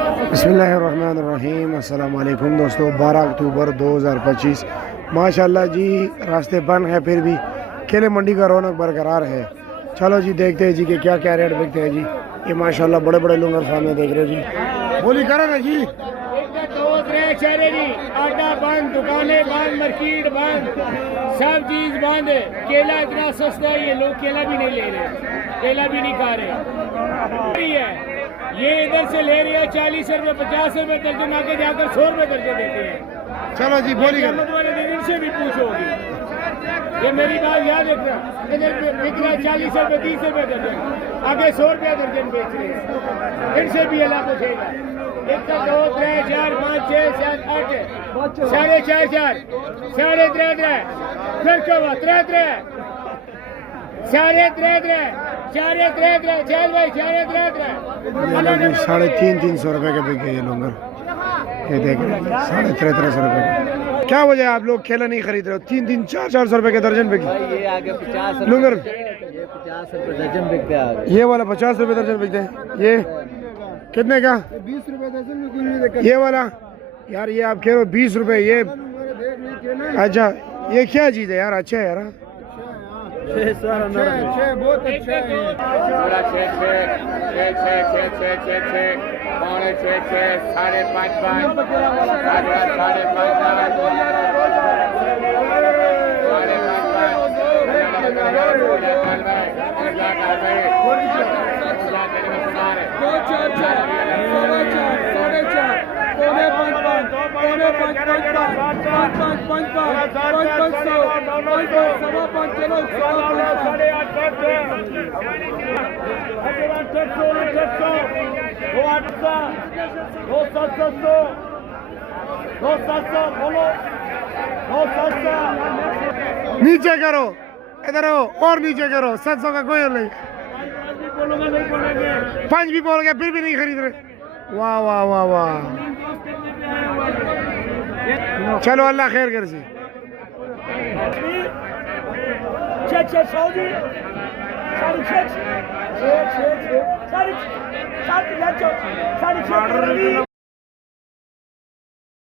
बिस्मिल्लाहिर्रहमानिर्रहीम। अस्सलाम वालेकुम दोस्तों। 12 अक्टूबर 2025 माशाल्लाह जी, रास्ते बंद हैं फिर भी केले मंडी का रौनक बरकरार है। चलो जी देखते हैं जी कि क्या क्या रेट बिकते हैं जी। ये माशाल्लाह बड़े बड़े लोग सामने देख रहे हो जी। बोली करो ना जी। आटा बंद, दुकानें बंद, मार्केट बंद, सब चीज बंद है। केला इतना सस्ता है, ये लोग केला भी नहीं ले रहे, केला भी नहीं खा रहे। ये इधर से ले रहे हो 40 रुपए 50 रुपए दर्जन, आगे जाकर 100 रुपए दर्जन देते हैं। चलो जी बोली वाले दिन इनसे भी पूछोगी, ये मेरी बात याद रखना। इधर बिक रहा 40 रुपए 30 रुपए दर्जन, आगे 100 रुपया दर्जन बेच रहे हैं। इनसे भी अल्लाह पूछेगा। 1 2 3 4 5 6 7 8 साढ़े 4 4 साढ़े 3 3 फिर क्या हुआ 3 3 साढ़े 3 3 साढ़े 3 3 चल भाई साढ़े 3 3 350 रुपए के बिके ये लोंगर। ये देख रहे हैं 350 रुपए। क्या वजह आप लोग केला नहीं खरीद रहे हो? 3 400 रुपए के दर्जन बिके। ये आगे 50 लुंगर ये 50 रुपए दर्जन बिकते हैं। ये वाला 50 रुपए दर्जन बिकते हैं। ये कितने का? 20 रुपए दर्जन। ये वाला यार ये आप कह रहे हो 20 रुपए। ये अच्छा ये क्या चीज़ है यार? अच्छा है यार। बहुत अच्छा है। नीचे करो, इधर हो और नीचे करो। 700 का कोई नहीं। 5 भी बोल गए फिर भी नहीं खरीद रहे। वाह वाह वाह वाह। चलो अल्लाह खैर कर सी। 6 6